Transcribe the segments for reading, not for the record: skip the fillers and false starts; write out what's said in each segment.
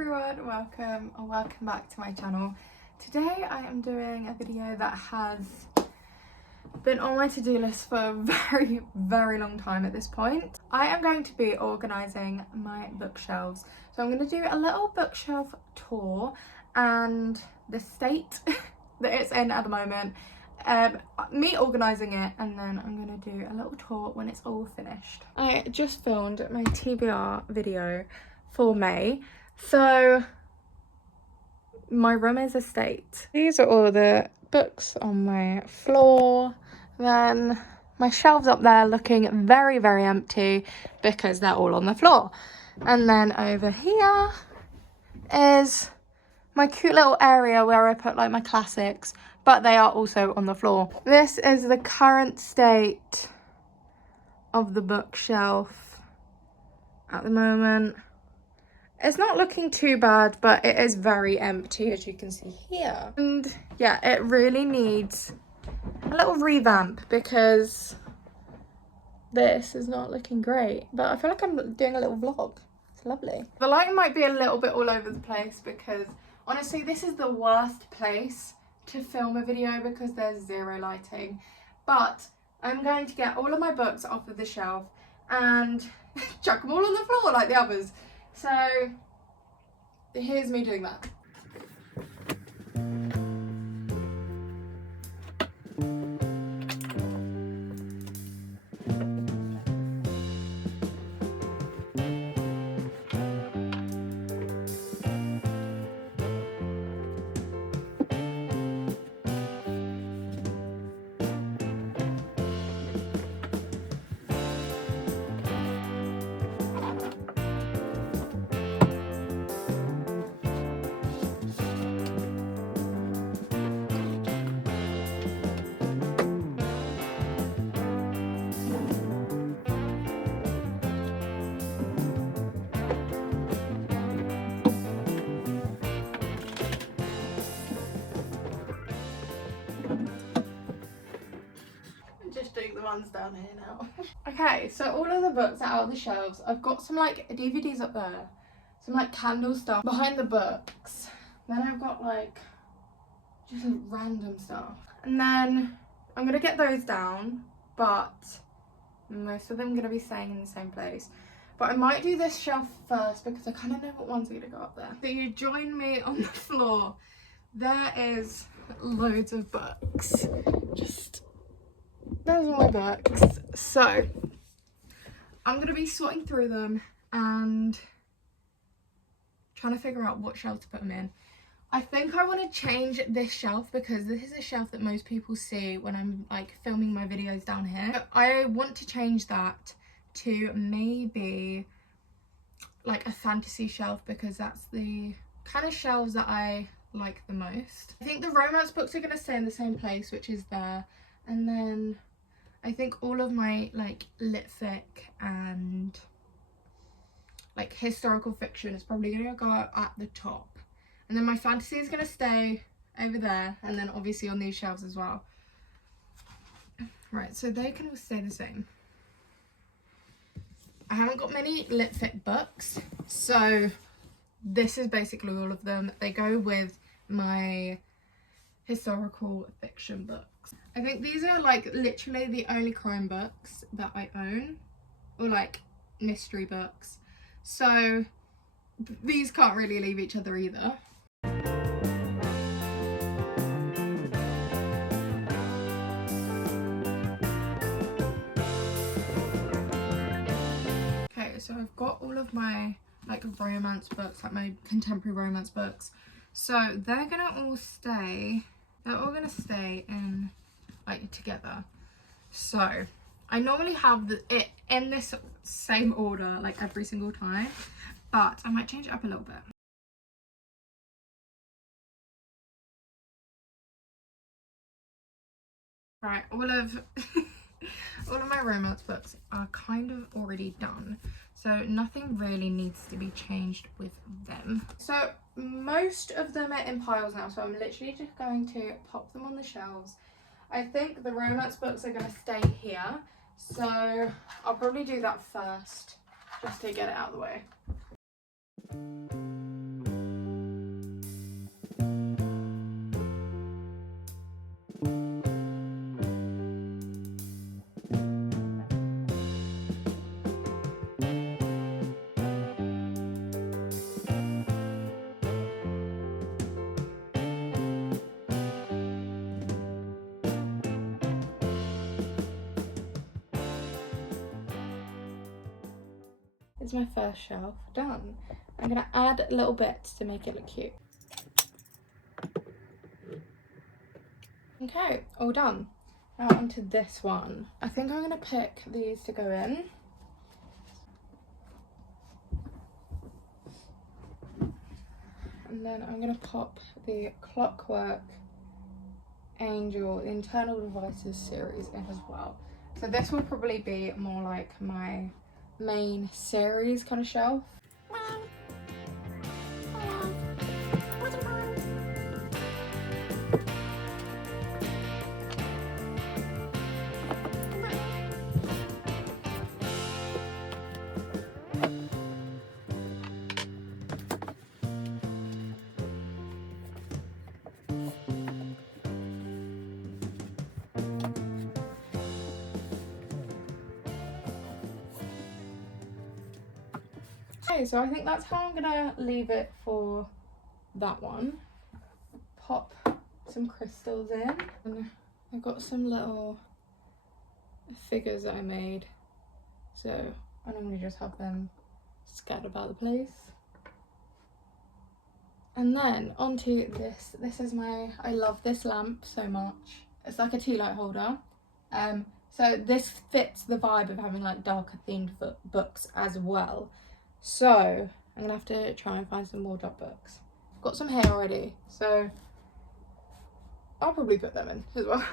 everyone, welcome back to my channel. Today I am doing a video that has been on my to-do list for a very long time at this point. I am going to be organising my bookshelves. So I'm going to do a little bookshelf tour and the state that it's in at the moment. Me organising it, and then I'm going to do a little tour when it's all finished. I just filmed my TBR video for May, so my room is a state. These are all the books on my floor. Then my shelves up there looking very empty because they're all on the floor. And then over here is my cute little area where I put like my classics, but they are also on the floor. This is the current state of the bookshelf at the moment. It's not looking too bad, but it is very empty, as you can see here. And yeah, it really needs a little revamp because this is not looking great. But I feel like I'm doing a little vlog. It's lovely. The lighting might be a little bit all over the place because honestly, this is the worst place to film a video because there's zero lighting. But I'm going to get all of my books off of the shelf and chuck them all on the floor like the others. So here's me doing that. Just doing the ones down here now. Okay, so all of the books are out of the shelves. I've got some like DVDs up there, some like candle stuff behind the books. Then I've got like just random stuff. And then I'm gonna get those down, but most of them are gonna be staying in the same place. But I might do this shelf first because I kind of know what ones are gonna go up there. So you join me on the floor. There is loads of books. Those are my books. So I'm going to be sorting through them and trying to figure out what shelf to put them in. I think I want to change this shelf because this is a shelf that most people see when I'm like filming my videos down here. But I want to change that to maybe like a fantasy shelf because that's the kind of shelves that I like the most. I think the romance books are going to stay in the same place, which is there. And then I think all of my like lit fic and like historical fiction is probably going to go at the top. And then my fantasy is going to stay over there. And then obviously on these shelves as well. Right, so they can all stay the same. I haven't got many lit fic books. So this is basically all of them. They go with my historical fiction books. I think these are like literally the only crime books that I own, or like mystery books. So these can't really leave each other either. Okay, so I've got all of my like romance books, like my contemporary romance books. So they're all gonna stay in like together. So I normally have it in this same order like every single time, but I might change it up a little bit. Right, all of my romance books are kind of already done, so nothing really needs to be changed with them. So most of them are in piles now, so I'm literally just going to pop them on the shelves. I think the romance books are going to stay here, so I'll probably do that first just to get it out of the way. There's my first shelf done. I'm gonna add little bits to make it look cute. Okay, all done. Now onto this one. I think I'm gonna pick these to go in. And then I'm gonna pop the Clockwork Angel, the Internal Devices series in as well. So this will probably be more like my main series kind of shelf. Okay, so I think that's how I'm gonna leave it for that one. Pop some crystals in. And I've got some little figures that I made. So I normally just have them scattered about the place. And then onto this. This is I love this lamp so much. It's like a tea light holder. So this fits the vibe of having like darker themed books as well. So I'm gonna have to try and find some more dark books. I've got some here already, so I'll probably put them in as well.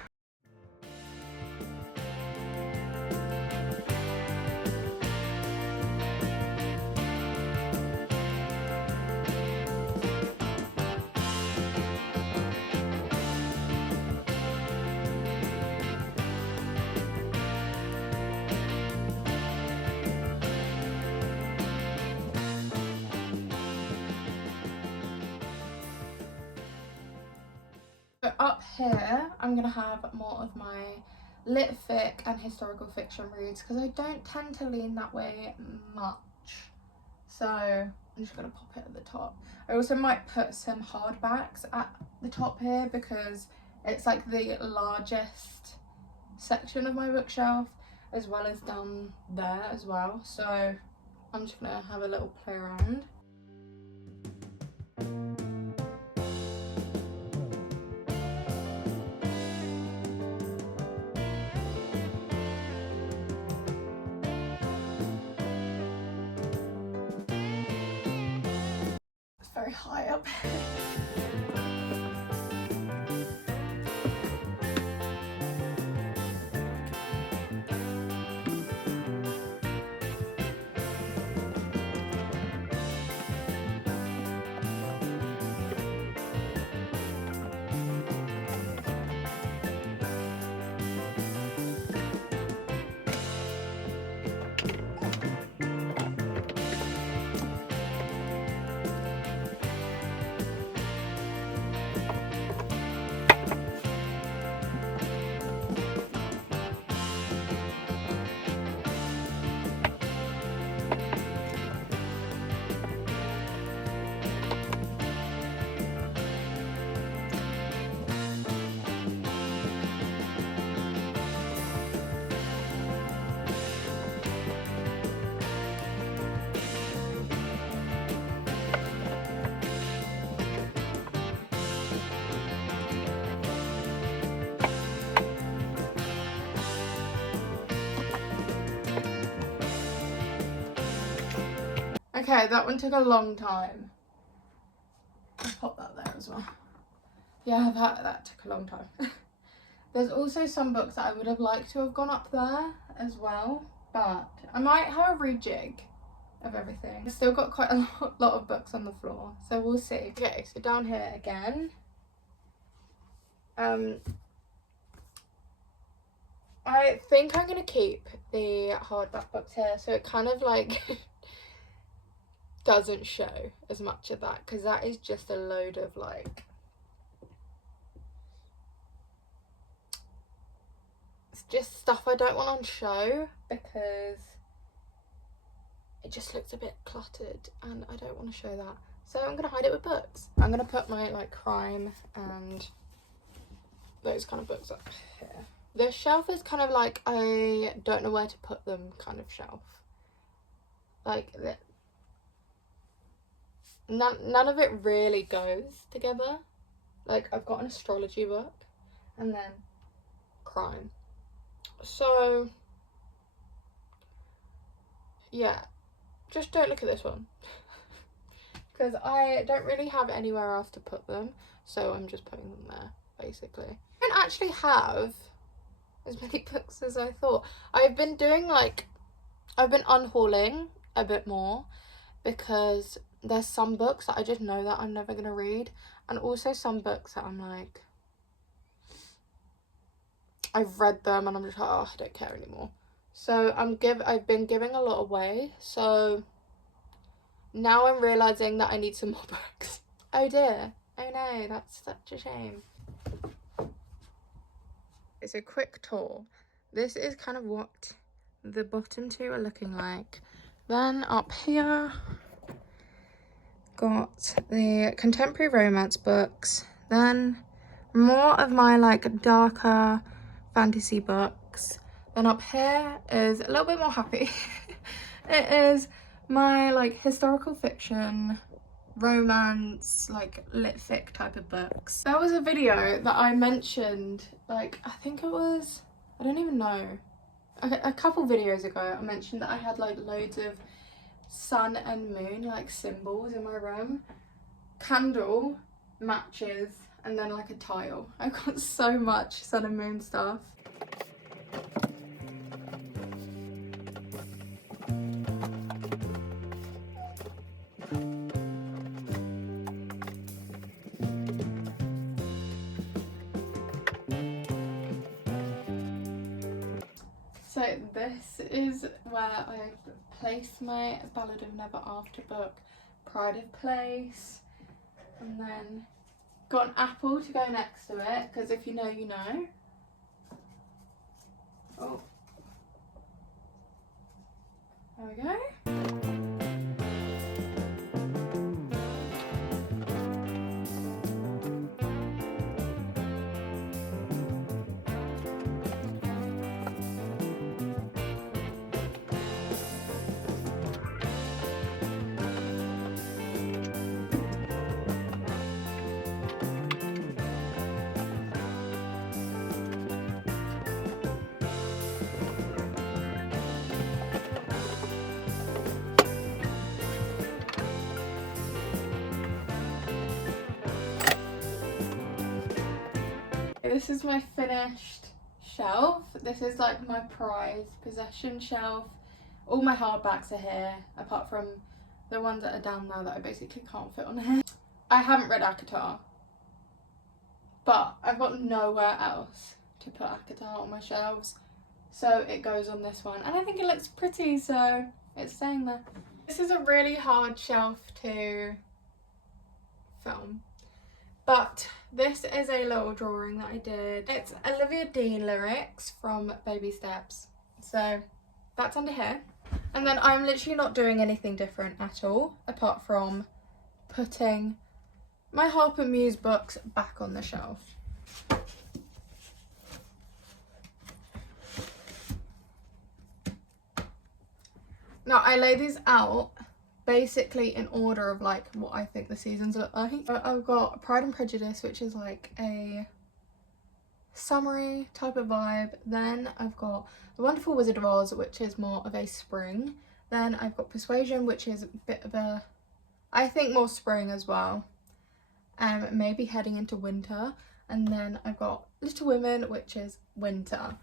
So up here, I'm going to have more of my lit fic and historical fiction reads because I don't tend to lean that way much. So I'm just going to pop it at the top. I also might put some hardbacks at the top here because it's like the largest section of my bookshelf as well as down there as well. So I'm just going to have a little play around. Very high up. Okay, that one took a long time. I'll pop that there as well. Yeah, that took a long time. There's also some books that I would have liked to have gone up there as well, but I might have a rejig of everything. I've still got quite a lot of books on the floor, so we'll see. Okay, so down here again. I think I'm going to keep the hardback books here, so it kind of like doesn't show as much of that, because that is just a load of like it's just stuff I don't want on show because it just looks a bit cluttered and I don't want to show that, so I'm gonna hide it with books. I'm gonna put my like crime and those kind of books up here. This shelf is kind of like I don't know where to put them kind of shelf. like none of it really goes together. Like, I've got an astrology book and then crime. So yeah, just don't look at this one because I don't really have anywhere else to put them, so I'm just putting them there basically. I don't actually have as many books as I thought. I've been unhauling a bit more because there's some books that I just know that I'm never gonna read, and also some books that I'm like, I've read them and I'm just like, oh, I don't care anymore. So I've been giving a lot away, so now I'm realising that I need some more books. Oh dear. Oh no, that's such a shame. It's a quick tour. This is kind of what the bottom two are looking like. Then up here, got the contemporary romance books. Then more of my like darker fantasy books. Then up here is a little bit more happy. It is my like historical fiction, romance, like lit fic type of books. There was a video that I mentioned, like I think it was, I don't even know, a couple videos ago I mentioned that I had like loads of sun and moon like symbols in my room, candle, matches, and then like a tile. I've got so much sun and moon stuff. So this is where I've placed my Ballad of Never After book, Pride of Place, and then got an apple to go next to it, because if you know, you know. Oh, there we go. This is my finished shelf. This is like my prized possession shelf. All my hardbacks are here, apart from the ones that are down there that I basically can't fit on here. I haven't read ACOTAR, but I've got nowhere else to put ACOTAR on my shelves, so it goes on this one, and I think it looks pretty, so it's staying there. This is a really hard shelf to film, but this is a little drawing that I did. It's Olivia Dean lyrics from Baby Steps, so that's under here. And then I'm literally not doing anything different at all, apart from putting my Harper Muse books back on the shelf. Now I lay these out basically in order of like what I think the seasons look like. I've got Pride and Prejudice, which is like a summery type of vibe. Then I've got The Wonderful Wizard of Oz, which is more of a spring. Then I've got Persuasion, which is a bit of a, I think, more spring as well. Maybe heading into winter. And then I've got Little Women, which is winter.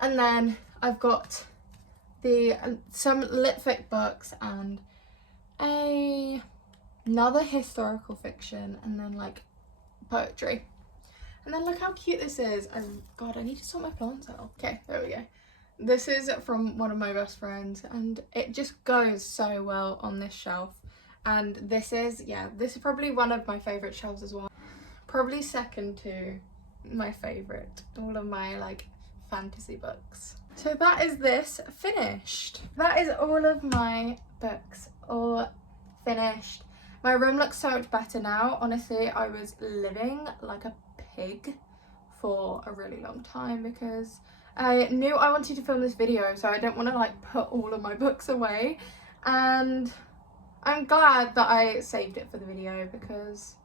And then I've got some lit fic books and another historical fiction, and then like poetry. And then look how cute this is. Oh god, I need to sort my plants out. Okay, there we go. This is from one of my best friends, and it just goes so well on this shelf. And this is, yeah, this is probably one of my favourite shelves as well. Probably second to my favourite, all of my like fantasy books. So that is this finished. That is all of my books, all finished. My room looks so much better now. Honestly, I was living like a pig for a really long time because I knew I wanted to film this video, so I didn't want to like put all of my books away. and I'm glad that I saved it for the video because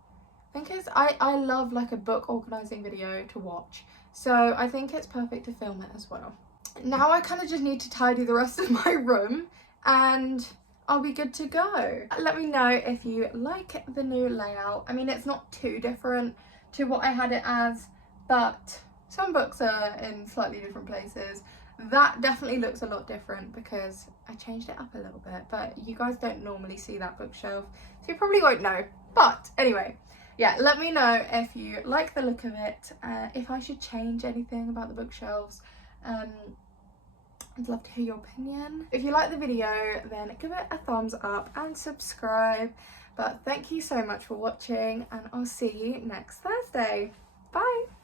I think I love like a book organising video to watch, so I think it's perfect to film it as well. Now I kind of just need to tidy the rest of my room and I'll be good to go. Let me know if you like the new layout. I mean, it's not too different to what I had it as, but some books are in slightly different places. That definitely looks a lot different because I changed it up a little bit, but you guys don't normally see that bookshelf, so you probably won't know. But anyway, yeah, let me know if you like the look of it, if I should change anything about the bookshelves. I'd love to hear your opinion. If you like the video, then give it a thumbs up and subscribe. But thank you so much for watching, and I'll see you next Thursday. Bye!